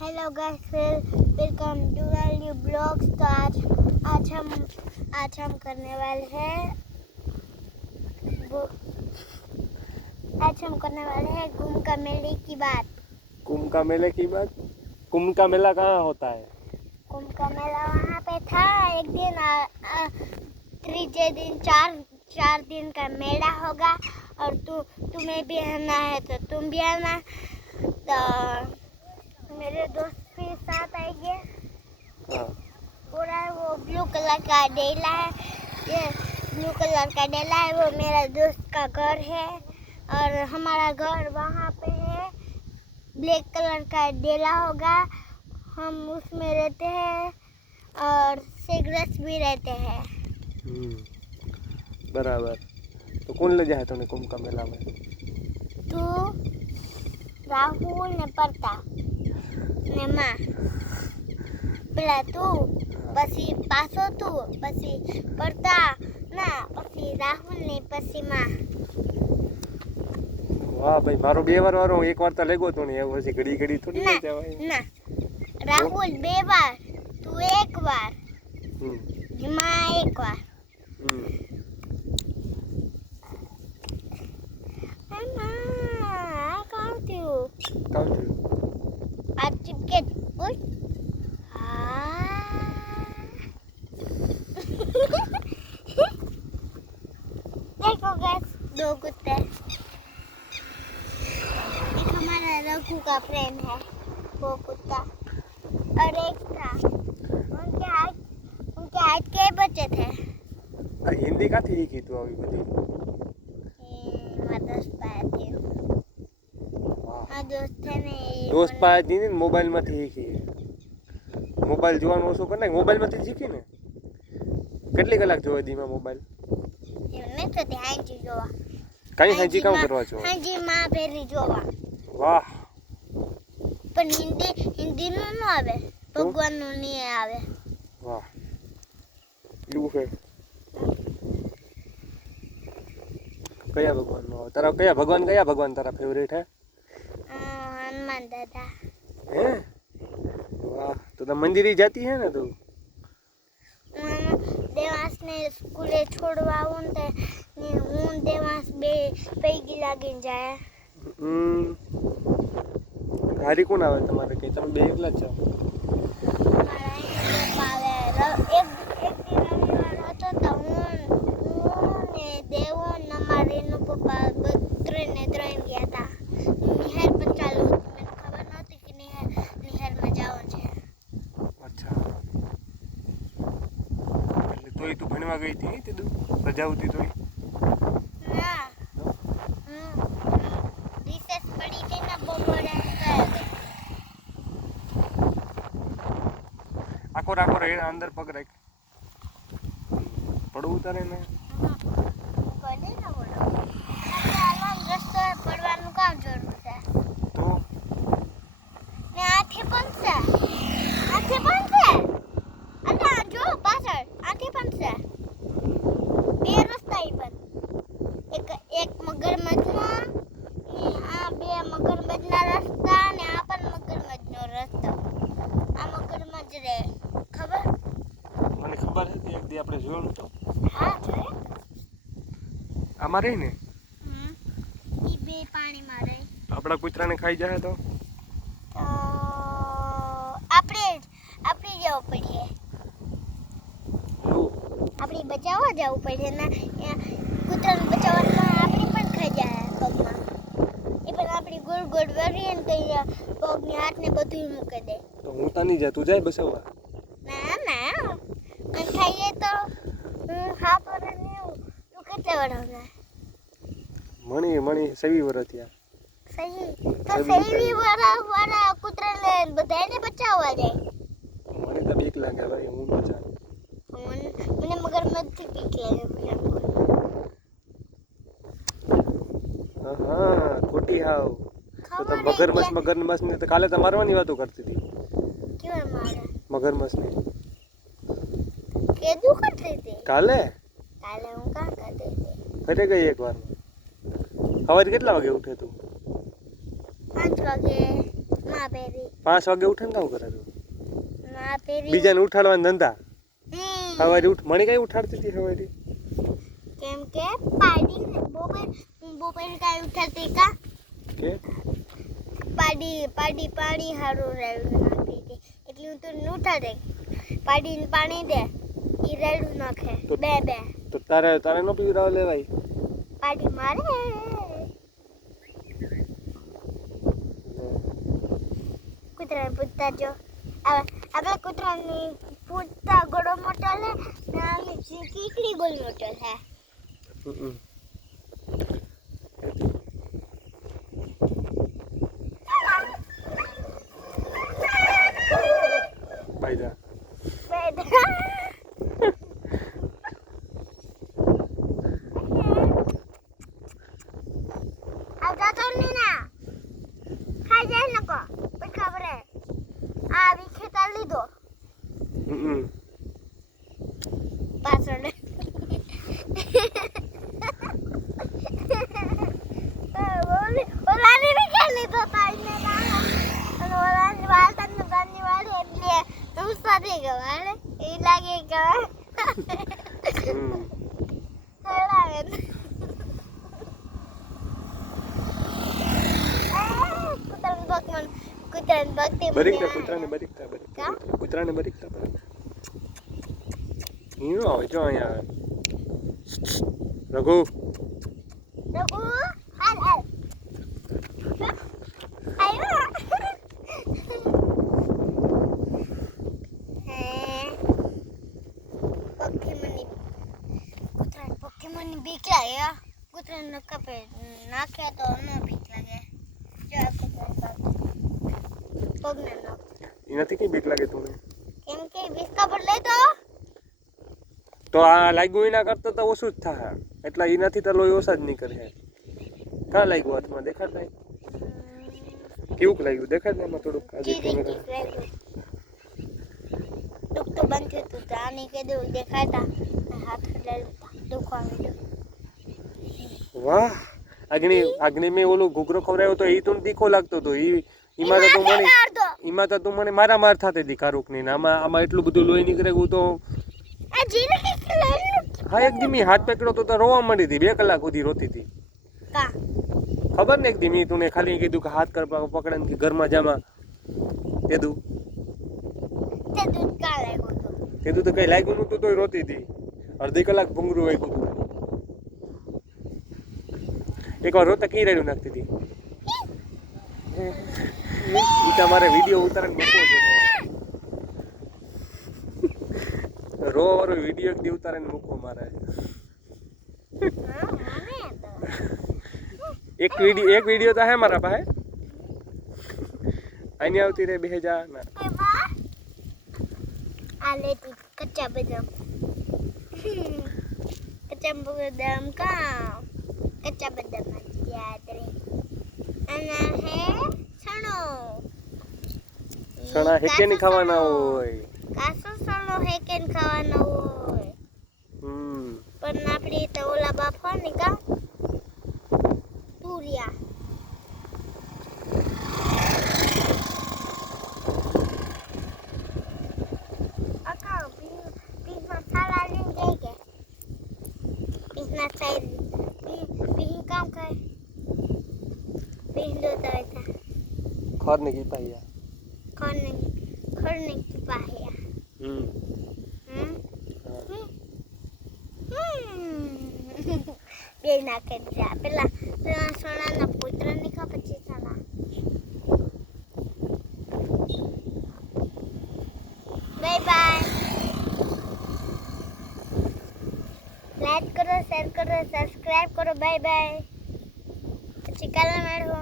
Hello guys, welcome to Value Blogs. तो आज हम करने वाले हैं कुंभ का मेले की बात। कुंभ का मेले की बात? कुंभ का मेला कहाँ होता है? कुंभ का मेला वहाँ पे था एक दिन, तीसरे दिन चार दिन का मेला होगा। और तुम्हें भी आना है तो तुम भी आना। तो मेरे दोस्त भी साथ आएंगे। पूरा वो ब्लू कलर का डेला है, ये ब्लू कलर का डेला है, वो मेरा दोस्त का घर है। और हमारा घर वहाँ पे है। ब्लैक कलर का डेला होगा, हम उसमें रहते हैं और सिगरेट भी रहते हैं। बराबर। तो कौन ले जाए तुम्हें कुंभ का मेला में? तू, राहुल ने पड़ता ने माँ, પેલા તું, પછી પાછો તું, પછી પડતા ના, પછી રાહુલ ને પછી માં. વાહ ભાઈ, મારો 2 વાર વારો એક વાર તો લેગો તો નહીં, એવું પછી ઘડી ઘડી થોડી ના જવાય. ના, રાહુલ 2 વાર, તું 1 વાર, માં 1 વાર. મામા કાઉ થયું? આ ચીપકે બોલ. देखो गाइस, 2 कुत्ते। एक हमारा रघु का फ्रेंड है, वो कुत्ता, और एक था। उनके हाथ के बच्चे थे। हिंदी का थी की तू अभी बधी? दोस्त पाया थे। दोस्त थे ने दोस्त पाया थी ने मोबाइल में थी की। मोबाइल જોવાનું ઓછું કર ને, મોબાઈલ માંથી શીખી ને. કેટલી કલાક જોવે દીમાં મોબાઈલ? એમને તો ધ્યાન થી જોવા. કઈ હાજી કામ કરવા છો? હાજી માં ભેરી જોવા. વાહ. પણ હિન્દી નું ન આવે, ભગવાન નું નહીં આવે. વાહ, એવું છે. કયા ભગવાન નો? તારા કયા ભગવાન તારા ફેવરેટ है? हनुमान दादा। हैं? वाह, तो मंदिर ही जाती है ना तू? देवास ने स्कूले छोड़वा आऊं ते હું દેવાસ બે પૈગી લાગીને જાય. ગાડી કોણ આવે તમારે? કે તમે બે એકલા જ છો? એક દિન રવિવાર હતો તો હું ને દેવો ને અમારા પપ્પા ત્રણે ગયા હતા. નિહાર પર ચાલુ હતું, મને ખબર નહોતી કે નિહારમાં જવાનું છે. અચ્છા, એટલે તોય તું ભણવા ગઈ હતી નહીં? તે રજા હતી તોય? ના, રિસેસ પડી ગઈ ને બપોરે આખો રાખો રે, અંદર પગ રાખ, પડવું તારે ને. પડે ને બોલો, રસ્તો પડવાનું કામ જરૂર છે તો ને આથી પણ છે અને જો પાછળ આથી પણ છે 2 રસ્તા પણ. એક મગરમચ્છનો ને આ 2 મગરમચ્છના રસ્તા ને આ પણ મગરમચ્છનો રસ્તો. આ મગરમચ્છ રે, ખબર? મને ખબર હતી, એક દી આપણે જોયું તો. હા, જોયે. આમાં રહી ને ઈ 2 પાણીમાં રહે તો આપણા કૂતરાને ખાઈ જાય તો આપણે જવું પડે, આપણે બચાવવા જવું પડે ને. કૂતરાને બચાવવામાં આપણે પણ ખાઈ જાય પગમાં. એ પણ આપણી ગોળ ગોળ વરીએ ને કઈ પગની હાથને બધું મૂકી દે. તો હું તો નહીં જા, તું જાય બસાવવા. ના અને ખાઈએ તો હું 7 વર્ષની હું. તું કેટલા વર્ષના? મણી 20 વર્ષ થયા. સહી તો 20 વાળા કૂતરાને બધાને બચાવવા જાય. મને તો બીક લાગે ભાઈ, હું ન જાઉં. મને મગરમચ્છથી બીક લાગે. હા, ખોટી હાવ. તો મગરમચ્છ ને તો કાલે તો મારવાની વાતો કરતી હતી. કેવા મારે? મગરમચ્છ ને કેદું કરતી હતી? કાલે હું કાં કરતી હતી? ફરે ગઈ એક વાર. સવારે કેટલા વાગે ઉઠે તું? 5 વાગે માં ભેરી. 5 વાગે ઉઠે ને કામ કરે તું ના પેરી બીજાને ઉઠાડવાના ધંધા હમ, સવારે ઉઠ મને કઈ ઉઠાડતી હતી સવારે કેમ કે પાડી બપોર કાંઈ ઉઠાતી કા કે પાડી પાણી હારું રેડું નાખી દે એટલે હું તો ન ઉઠાડે પાડીને પાણી દે ઈ રેડું નાખે તો- બે તો તારે નો પીવડાવ લેવાય પાડી મારે કૂતરાને પૂછતા જો આપણે કૂતરાની પૂછતા ગોળો મોટો લે ને આની કીકડી ગોળ મોટો છે હમ. બાય જા આવતા તો નહીં ના ખાઈ જાય નકો પછી ખબર હે આ વિખેતા લીધો હમ. પાછળ ઓલાની વિખે લીધો તાઈને અને ઓલાની વાળતાની ગાની વાળી એટલે તું સાથે ગવાડે એ લાગે કે હમ. હળાવે કૂતરાની ભક્તિ બરીકતા કૂતરાને બરીકતા ઈનો આવે જો અહીંયા આવે રઘુ રઘુ હાલ હાલ આયો પોકેમોનની બીક લાગે કૂતરાને કપે નાખ્યા તો ન બીક લાગે જો આ પગને નાખ એનાથી કઈ બીક લાગે તમને કેમ કે વિસ્કા પર લઈ તો આ લાગ્યું એના કરતા તો ઓછું જ થાય એટલે એનાથી તો લોહી ઓછા જ નીકળે કાં લાગ્યું હાથમાં દેખાતા કેવું લાગ્યું દેખાય એમાં થોડુંક આજે કેમેરા દુઃખ તો બંધ થયું હતું તો આને કીધું દેખાતા હાથ દુખવા માંડ્યું વાહ આગની મેં ઓલો ઘૂઘરો ખવડાવ્યો તો એ તો તીખો લાગતો હતો એમાં તો તું મને મારા માર થતી હતી કારુક ની આમાં એટલું બધું લોહી નીકળે હું તો હા એક દી હાથ પકડ્યો તો રોવા માંડી હતી 2 કલાક સુધી રોતી હતી ખબર ને એક દી તું ખાલી કીધું કે હાથ પકડે ને ઘરમાં જામાં કીધું તો કઈ લાગ્યું નતું તોય રોતી હતી અડધી કલાક ભૂંગરું વાગ્યું હતું એકવાર રોતા કી રેડું નાખતી હતી ઈ તમારે વિડીયો ઉતારીને મૂકવો છે રો વાળો વિડીયો એક દી ઉતારીને મૂકવો મારે એક વિડીયો તો હે મારા પાસે આની આવતી રે 2000 ના આ લેતી કચ્ચા બદામ કચ્ચા બદામ યાદ રે આના હે સણા હેકે ની ખાવાના હોય કાસો સણો હેકે ને ખાવાનો હોય પણ આપડી તો ઓલા બાફા ને કા તુરિયા આકા પી મસાલા લઈ જાય કે પીના સાઈડ પી કામ કરે પીંદો તો હતા ખર ને કી પાયા ખરને કી પાયા બે નાખે જા પેલા સોનાના પુત્ર ની ખા પછી સોના બાય બાય લાઈક કરો શેર કરો સબસ્ક્રાઇબ કરો બાય બાય પછી કાલે મળો